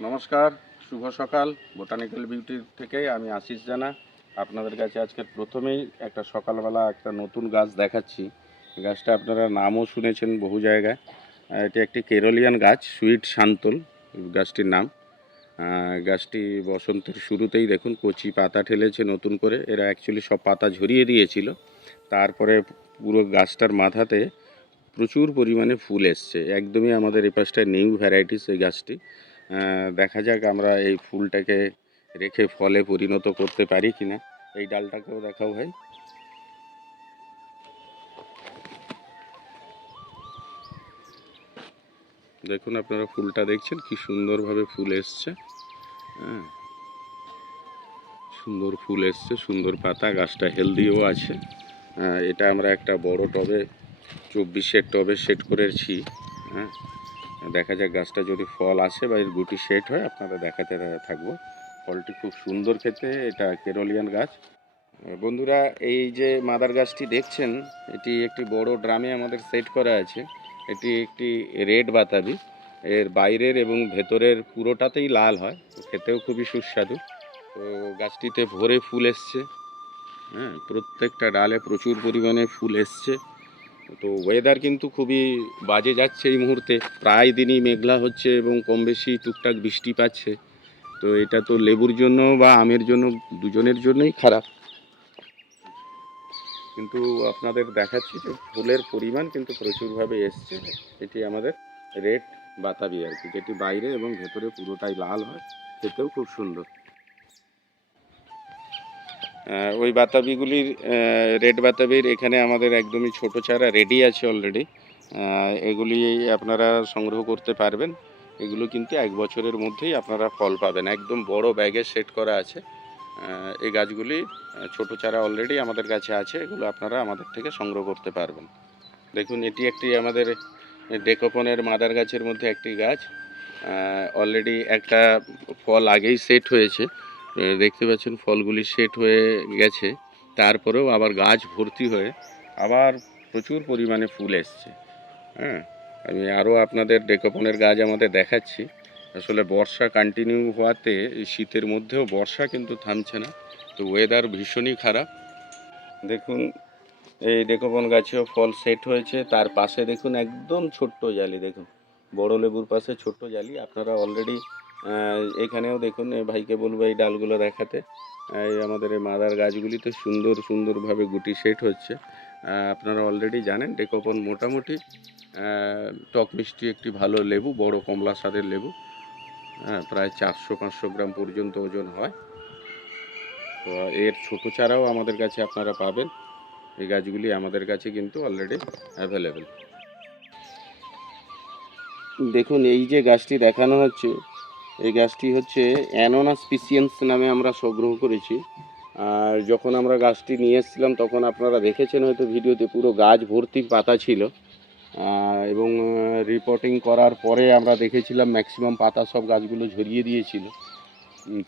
নমস্কার, শুভ সকাল। Botanical beauty থেকে আমি আশিস জানা। আপনাদের কাছে আজকে প্রথমেই একটা সকালবেলা একটা নতুন গাছ দেখাচ্ছি। গাছটা আপনারা নামও শুনেছেন বহু জায়গায়। এটি একটি কেরলিয়ান গাছ, সুইট শান্তল গাছটির নাম। গাছটি বসন্তের শুরুতেই দেখুন, কচি পাতা ঠেলেছে নতুন করে। এরা অ্যাকচুয়ালি সব পাতা ঝরিয়ে দিয়েছিল। তারপরে পুরো গাছটার মাথাতে প্রচুর পরিমাণে ফুল এসছে। একদমই আমাদের এই পাশটায় নিউ ভ্যারাইটিস এই গাছটি। দেখা যাক আমরা এই ফুলটাকে রেখে ফলে পরিণত করতে পারি কিনা। এই ডালটাকেও দেখাও ভাই। দেখুন আপনারা ফুলটা দেখছেন, কি সুন্দরভাবে ফুল এসছে। হ্যাঁ। সুন্দর ফুল এসছে, সুন্দর পাতা, গাছটা হেলদিও আছে। এটা আমরা একটা বড় টবে চব্বিশের টবে সেট করেছি হ্যাঁ? দেখা যাক গাছটা যদি ফল আসে বা এর গুটি সেট হয় আপনারা দেখাতে থাকব। ফলটি খুব সুন্দর খেতে, এটা কেরলিয়ান গাছ। বন্ধুরা, এই যে মাদার গাছটি দেখছেন, এটি একটি বড় ড্রামে আমাদের সেট করা আছে। এটি একটি রেড বাতাবি। এর বাইরের এবং ভেতরের পুরোটাতেই লাল হয়। খেতেও খুবই সুস্বাদু। তো গাছটিতে ভরে ফুল এসছে হ্যাঁ? প্রত্যেকটা ডালে প্রচুর পরিমাণে ফুল এসছে। তো ওয়েদার কিন্তু খুবই বাজে যাচ্ছে এই মুহূর্তে। প্রায় দিনই মেঘলা হচ্ছে এবং কম বেশি টুকটাক বৃষ্টি পাচ্ছে। তো এটা তো লেবুর জন্য বা আমের জন্য দুজনের জন্যই খারাপ। কিন্তু আপনাদের দেখাচ্ছি যে ফুলের পরিমাণ কিন্তু প্রচুরভাবে এসছে। এটি আমাদের রেড বাতাবি আর কি, যেটি বাইরে এবং ভেতরে পুরোটাই লাল হয়। খেতেও খুব সুন্দর। ওই বাতাবিগুলির রেড বাতাবির এখানে আমাদের একদমই ছোট চারা রেডি আছে অলরেডি এগুলি আপনারা সংগ্রহ করতে পারবেন। এগুলো কিন্তু এক বছরের মধ্যেই আপনারা ফল পাবেন। একদম বড় ব্যাগে সেট করা আছে। এই গাছগুলি ছোট চারা অলরেডি আমাদের কাছে আছে। এগুলো আপনারা আমাদের থেকে সংগ্রহ করতে পারবেন। দেখুন, এটি একটি আমাদের ডেকোপনের মাদার গাছের মধ্যে একটি গাছ। অলরেডি একটা ফল আগেই সেট হয়েছে। আহ, দেখতে পাচ্ছেন ফলগুলি সেট হয়ে গেছে। তারপরেও আবার গাছ ভর্তি হয়ে আবার প্রচুর পরিমাণে ফুল এসছে। হ্যাঁ আমি আরও আপনাদের ডেকোপনের গাছ আমাদের দেখাচ্ছি। আসলে বর্ষা কন্টিনিউ হওয়াতে শীতের মধ্যেও বর্ষা কিন্তু থামছে না। তো ওয়েদার ভীষণই খারাপ। দেখুন এই ডেকোপন গাছেও ফল সেট হয়েছে। তার পাশে দেখুন একদম ছোট্ট জালি দেখুন। বড় লেবুর পাশে ছোট্ট জালি। আপনারা অলরেডি এখানেও দেখুন ভাইকে বলব এই ডালগুলো দেখাতে। এই আমাদের এই মাদার গাছগুলিতে সুন্দর সুন্দরভাবে গুটি সেট হচ্ছে। আপনারা অলরেডি জানেন, ডেকোপন মোটামুটি টক মিষ্টি একটি ভালো লেবু, বড় কমলা স্বাদের লেবু। হ্যাঁ প্রায় চারশো পাঁচশো গ্রাম পর্যন্ত ওজন হয়। তো এর ছোটো চারাও আমাদের কাছে আপনারা পাবেন। এই গাছগুলি আমাদের কাছে কিন্তু অলরেডি অ্যাভেলেবেল দেখুন, এই যে গাছটি দেখানো হচ্ছে এই গাছটি হচ্ছে অ্যানোনা স্পিসিয়েন্স নামে আমরা সংগ্রহ করেছি। আর যখন আমরা গাছটি নিয়ে এসেছিলাম, তখন আপনারা দেখেছেন হয়তো ভিডিওতে পুরো গাছ ভর্তি পাতা ছিল। এবং রিপোর্টিং করার পরে আমরা দেখেছিলাম ম্যাক্সিমাম পাতা সব গাছগুলো ঝরিয়ে দিয়েছিল।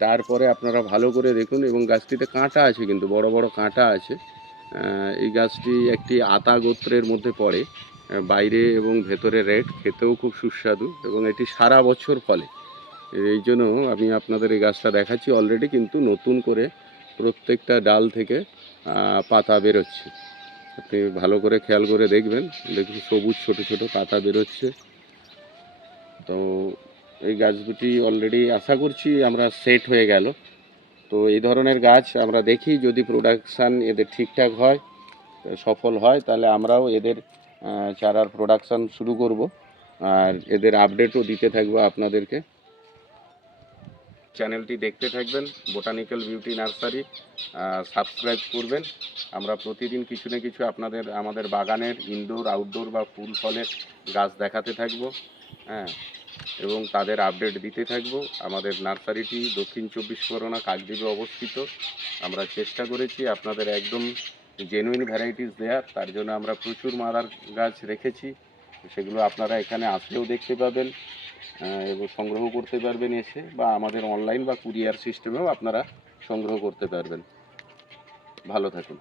তারপরে আপনারা ভালো করে দেখুন, এবং গাছটিতে কাঁটা আছে কিন্তু, বড় বড় কাঁটা আছে। এই গাছটি একটি আতা গোত্রের মধ্যে পড়ে। বাইরে এবং ভেতরে রেড খেতেও খুব সুস্বাদু, এবং এটি সারা বছর ফলে। এই জন্য আমি আপনাদের এই গাছটা দেখাচ্ছি অলরেডি কিন্তু নতুন করে প্রত্যেকটা ডাল থেকে পাতা বেরোচ্ছে। আপনি ভালো করে খেয়াল করে দেখবেন দেখুন সবুজ ছোট ছোট পাতা বেরোচ্ছে। তো এই গাছ দুটি অলরেডি আশা করছি আমরা সেট হয়ে গেল। তো এই ধরনের গাছ আমরা দেখি, যদি প্রোডাকশান এদের ঠিকঠাক হয়, সফল হয়, তাহলে আমরাও এদের চারার প্রোডাকশান শুরু করব। আর এদের আপডেটও দিতে থাকব আপনাদেরকে। চ্যানেলটি দেখতে থাকবেন, বোটানিক্যাল বিউটি নার্সারি সাবস্ক্রাইব করবেন। আমরা প্রতিদিন কিছু না কিছু আপনাদের, আমাদের বাগানের ইনডোর আউটডোর বা ফুল ফলের গাছ দেখাতে থাকব হ্যাঁ এবং তাদের আপডেট দিতে থাকব। আমাদের নার্সারিটি দক্ষিণ চব্বিশ পরগনা কাকদ্বীপে অবস্থিত। আমরা চেষ্টা করেছি আপনাদের একদম জেনুইন ভ্যারাইটিস দেওয়ার তার জন্য আমরা প্রচুর মাদার গাছ রেখেছি। সেগুলো আপনারা এখানে আসলেও দেখতে পাবেন। এবং সংগ্রহ করতে পারবেন এসে বা আমাদের অনলাইন বা কুরিয়ার সিস্টেমেও আপনারা সংগ্রহ করতে পারবেন। ভালো থাকুন।